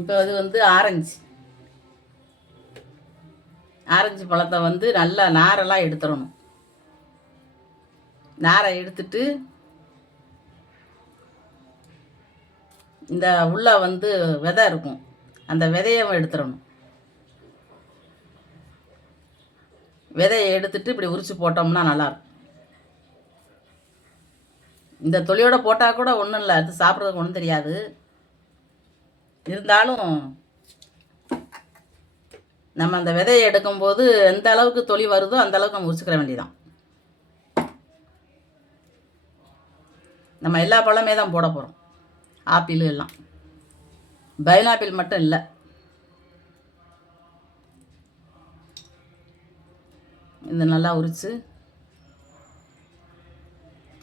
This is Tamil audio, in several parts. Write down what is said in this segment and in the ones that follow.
இப்போ அது வந்து ஆரஞ்சு. ஆரஞ்சு பழத்தை வந்து நல்லா நாரெல்லாம் எடுத்துடணும். நாரை எடுத்துட்டு இந்த உள்ள வந்து விதை இருக்கும். அந்த விதையை எடுத்துடணும். விதையை எடுத்துட்டு இப்படி உரிச்சு போட்டோம்னா நல்லாயிருக்கும் இந்த தொலியோட போட்டால் கூட ஒன்றும் இல்லை அது சாப்பிட்றதுக்கு ஒன்றும் தெரியாது. இருந்தாலும் நம்ம அந்த விதையை எடுக்கும்போது எந்த அளவுக்கு தொலி வருதோ அந்த அளவுக்கு நம்ம உரிச்சுக்கிற வேண்டியதான் நம்ம எல்லா பழமே தான் போட போகிறோம் ஆப்பிள் எல்லாம். பைனாப்பிள் மட்டும் இல்லை. இது நல்லா உரித்து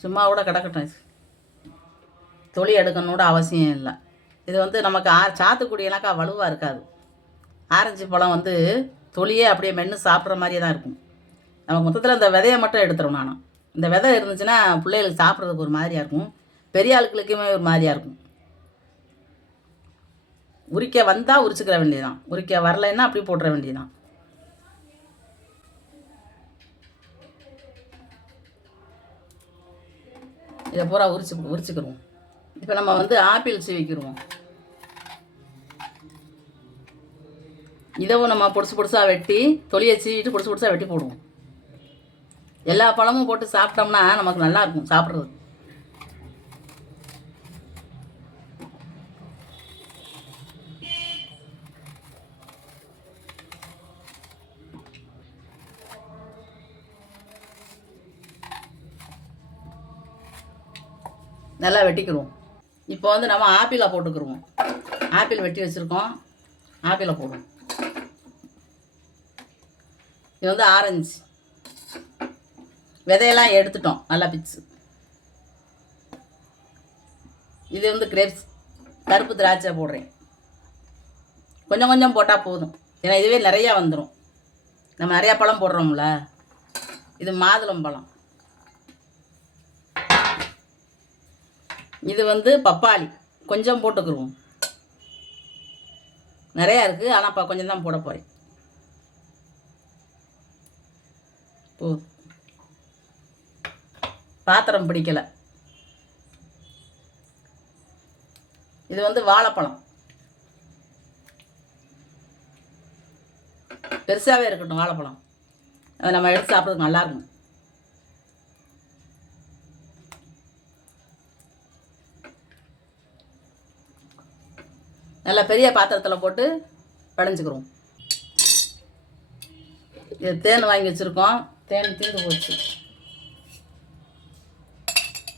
சும்மா கூட கிடக்கட்டும் இது. எடுக்கணும் கூட அவசியம் இல்லை. இது வந்து நமக்கு ஆ சாத்துக்குடியெல்லாம்க்கா வலுவாக இருக்காது. ஆரஞ்சு பழம் வந்து தொலியே அப்படியே மென்று சாப்பிட்ற மாதிரியே தான் இருக்கும். நமக்கு மொத்தத்தில் இந்த விதையை மட்டும் எடுத்துரும் நானும். இந்த விதை இருந்துச்சுன்னா பிள்ளைகளுக்கு சாப்பிட்றதுக்கு ஒரு மாதிரியாக இருக்கும். பெரிய ஆளுக்களுக்குமே ஒரு மாதிரியாக இருக்கும். உரிக்க வந்தால் உரிச்சுக்கிற வேண்டியதுதான். உரிக்க வரலைன்னா அப்படி போட்டுற வேண்டியதுதான். இதை பூரா உரிச்சு உரிச்சுக்கிடுவோம் இப்போ நம்ம வந்து ஆப்பிள் சீவிக்கிடுவோம் இதை நம்ம பொடிசு பொடிசாக வெட்டி தொலியை சீவிட்டு பொடிசு பொடிசாக வெட்டி போடுவோம். எல்லா பழமும் போட்டு சாப்பிட்டோம்னா நமக்கு நல்லா இருக்கும் சாப்பிட்றது நல்லா வெட்டிக்கிடுவோம் இப்போ வந்து நம்ம ஆப்பிளை போட்டுக்கிருவோம். ஆப்பிள் வெட்டி வச்சுருக்கோம். ஆப்பிளை போடுவோம். இது வந்து ஆரஞ்சு. விதையெல்லாம் எடுத்துட்டோம். நல்லா பிச்சு. இது வந்து கிரேப்ஸ் கருப்பு திராட்சை போடுறேன். கொஞ்சம் கொஞ்சம் போட்டால் போதும். ஏன்னா இதுவே நிறையா வந்துடும் நம்ம நிறையா பழம் போடுறோம்ல. இது மாதுளம் பழம். இது வந்து பப்பாளி. கொஞ்சம் போட்டுக்குருவோம். நிறையா இருக்குது ஆனால் இப்போ கொஞ்சம் தான் போட போகிறேன் போதும் பாத்திரம் பிடிக்கலை. இது வந்து வாழைப்பழம். பெருசாகவே இருக்கட்டும் வாழைப்பழம். அதை நம்ம எடுத்து சாப்பிட்றதுக்கு நல்லாயிருக்கும் நல்லா பெரிய பாத்திரத்தில் போட்டு படைஞ்சுக்கிறோம் இது தேன் வாங்கி வச்சுருக்கோம். தேன் தீர்ந்து போச்சு.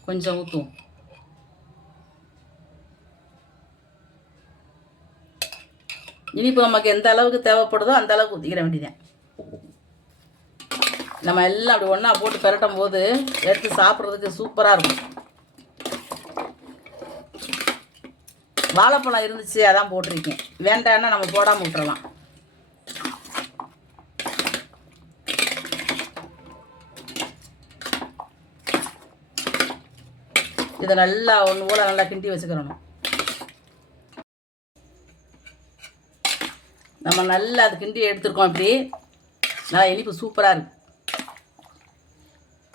கொஞ்சம் ஊற்றும் இனிப்பு நமக்கு எந்த அளவுக்கு தேவைப்படுதோ அந்த அளவுக்கு ஊற்றிக்கிற வேண்டியதான் நம்ம எல்லாம் அப்படி ஒன்றா போட்டு பெரட்டும் போது எடுத்து சாப்பிட்றதுக்கு சூப்பராக இருக்கும். வாழைப்பழம் இருந்துச்சு அதான் போட்டிருக்கேன். வேண்டான்னா நம்ம போடாமல் விட்டுறலாம். இதை நல்லா ஒன்று போல் நல்லா கிண்டி வச்சுக்கிறணும் நம்ம நல்லா அது கிண்டி எடுத்துருக்கோம் இப்படி. நல்லா இனிப்பு சூப்பராக இருக்கு.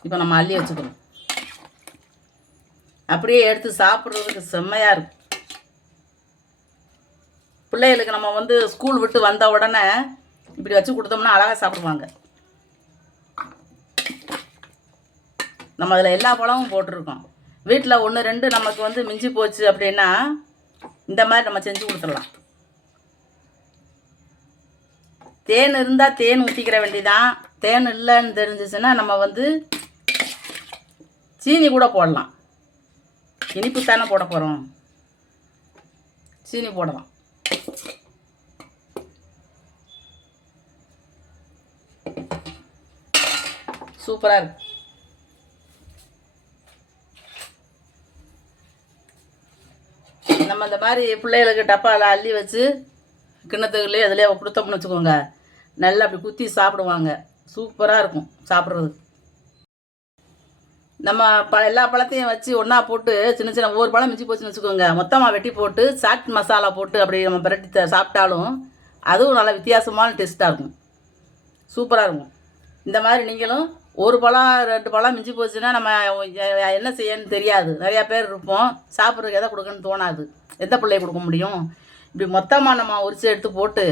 இப்போ நம்ம அள்ளி வச்சுக்கிறோம் அப்படியே எடுத்து சாப்பிட்றதுக்கு செம்மையாக இருக்கும் பிள்ளைகளுக்கு நம்ம வந்து ஸ்கூல் விட்டு வந்த உடனே இப்படி வச்சு கொடுத்தோம்னா அழகாக சாப்பிடுவாங்க. நம்ம அதில் எல்லா பழமும் போட்டிருக்கோம். வீட்டில் ஒன்று ரெண்டு நமக்கு வந்து மிஞ்சி போச்சு அப்படின்னா இந்த மாதிரி நம்ம செஞ்சு கொடுத்துடலாம். தேன் இருந்தால் தேன் ஊற்றிக்கிற வேண்டிதான். தேன் இல்லைன்னு தெரிஞ்சிச்சுன்னா நம்ம வந்து சீனி கூட போடலாம். இனிப்பு தானே போட போகிறோம் சீனி போடலாம். சூப்பராக இருக்கு. நம்ம இந்த மாதிரி பிள்ளைகளுக்கு டப்பாவில் அள்ளி வச்சு கிண்ணத்துக்குள்ளே அதிலே கொடுத்தோம்னு வச்சுக்கோங்க. நல்லா அப்படி குத்தி சாப்பிடுவாங்க. சூப்பராக இருக்கும் சாப்பிட்றதுக்கு. நம்ம ப எல்லா பழத்தையும் வச்சு ஒன்றா போட்டு சின்ன சின்ன ஒவ்வொரு பழம் மிஞ்சி போச்சுன்னு வச்சுக்கோங்க. மொத்தமாக வெட்டி போட்டு சாட் மசாலா போட்டு அப்படி நம்ம பிரட்டி சாப்பிட்டாலும் அதுவும் நல்ல வித்தியாசமான டேஸ்ட்டாக இருக்கும். சூப்பராக இருக்கும். இந்த மாதிரி நீங்களும் ஒரு பழம் ரெண்டு பழம் மிஞ்சி போச்சுன்னா நம்ம என்ன செய்யன்னு தெரியாது. நிறையா பேர் இருப்போம். சாப்பிட்றதுக்கு எதை கொடுக்கணும்னு தோணாது. எந்த பிள்ளைய கொடுக்க முடியும்? இப்படி மொத்தமாக நம்ம உரிச்சு எடுத்து போட்டு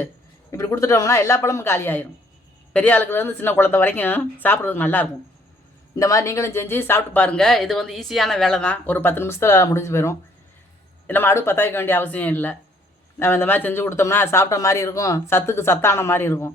இப்படி கொடுத்துட்டோம்னா எல்லா பழமும் காலி ஆயிரும். பெரிய ஆளுக்குலேருந்து சின்ன குழந்த வரைக்கும் சாப்பிட்றதுக்கு நல்லாயிருக்கும் இந்த மாதிரி நீங்களும் செஞ்சு சாப்பிட்டு பாருங்கள் இது வந்து ஈஸியான வேலை தான். ஒரு பத்து நிமிஷத்தில் முடிஞ்சு போயிடும் நம்ம அடுப்பு பற்ற வைக்க வேண்டிய அவசியம் இல்லை. நம்ம இந்த மாதிரி செஞ்சு கொடுத்தோம்னா சாப்பிட்ட மாதிரி இருக்கும். சத்துக்கு சத்தான மாதிரி இருக்கும்.